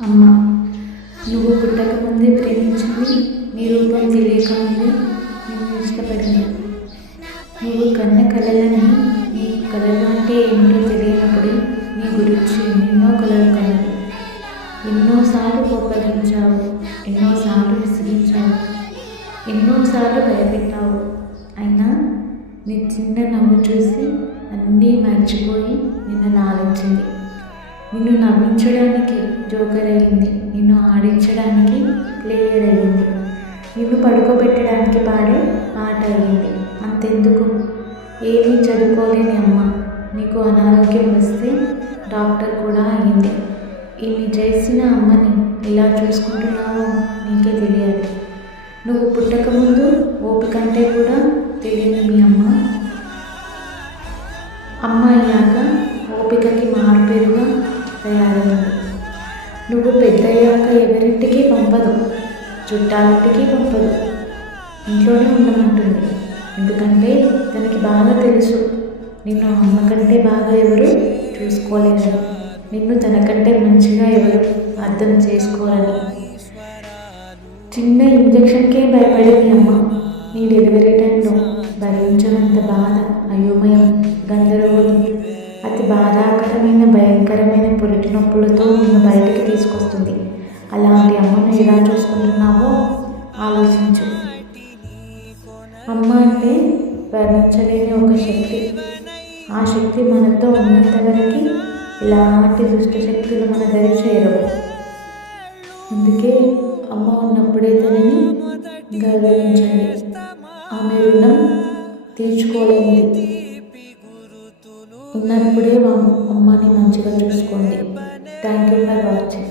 అమ్మ, నువ్వు పుట్టకముందే ప్రేమించింది, నీ రూపం తెలియకముందే నిన్ను ఇష్టపడింది. నువ్వు కన్న కలలని, నీ కలలు అంటే ఏమిటో తెలియనప్పుడు నీ గురించి ఎన్నో కలలు కలదు. ఎన్నోసార్లు కోపగించావు, ఎన్నోసార్లు విసిగించావు, ఎన్నోసార్లు భయపెట్టావు. అయినా నీ చిన్న నవ్వు చూసి అన్నీ మర్చిపోయి నిన్ను లాలించింది. నిన్ను నవ్వించడానికి జోకర్ అయింది, నిన్ను ఆడించడానికి ప్లేయర్ అయింది, నిన్ను పడుకోబెట్టడానికి పాడే పాట అయింది. అంతెందుకు, ఏమీ చదువుకోలేని అమ్మ నీకు అనారోగ్యం వస్తే డాక్టర్ కూడా అయింది. ఇన్ని చేసిన అమ్మని ఎలా చూసుకుంటున్నావో నీకే తెలియాలి. నువ్వు పుట్టకముందు ఓపికంటే కూడా తెలియని మీ అమ్మ అయ్యాక ఓపికకి మారుపేరుగా తయారైంది. నువ్వు పెద్దయ్యాక ఎవరింటికి పంపదు, చుట్టాలింటికి పంపదు, ఇంట్లోనే ఉండమంటుంది. ఎందుకంటే తనకి బాగా తెలుసు నిన్ను అమ్మ కంటే బాగా ఎవరు చూసుకోలేరని, నిన్ను తనకంటే మంచిగా ఎవరు అర్థం చేసుకోరని. చిన్న ఇంజెక్షన్కే భయపడే మీ అమ్మ నీ డెలివరీ టైంలో భరించినంత బాధ, అయోమయం, గందరగోళం, అతి బాధాకరమైన భయంకరమైన పురిటి నొప్పులతో నిన్ను బయటికి తీసుకొస్తుంది. అలాంటి అమ్మను ఎలా చూసుకుంటున్నావో ఆలోచించు. అమ్మ అంటే వర్ణించలేని ఒక శక్తి. ఆ శక్తి మనతో ఉన్నంత వరకు ఎలాంటి దుష్ట శక్తులు మన దరి చేరవు. అందుకే అమ్మ ఉన్నప్పుడే తనని గౌరవించండి. ఆమె రుణం తీర్చుకోలేనిది. ఉన్నప్పుడే అమ్మని మంచిగా చూసుకోండి. Thank you for watching.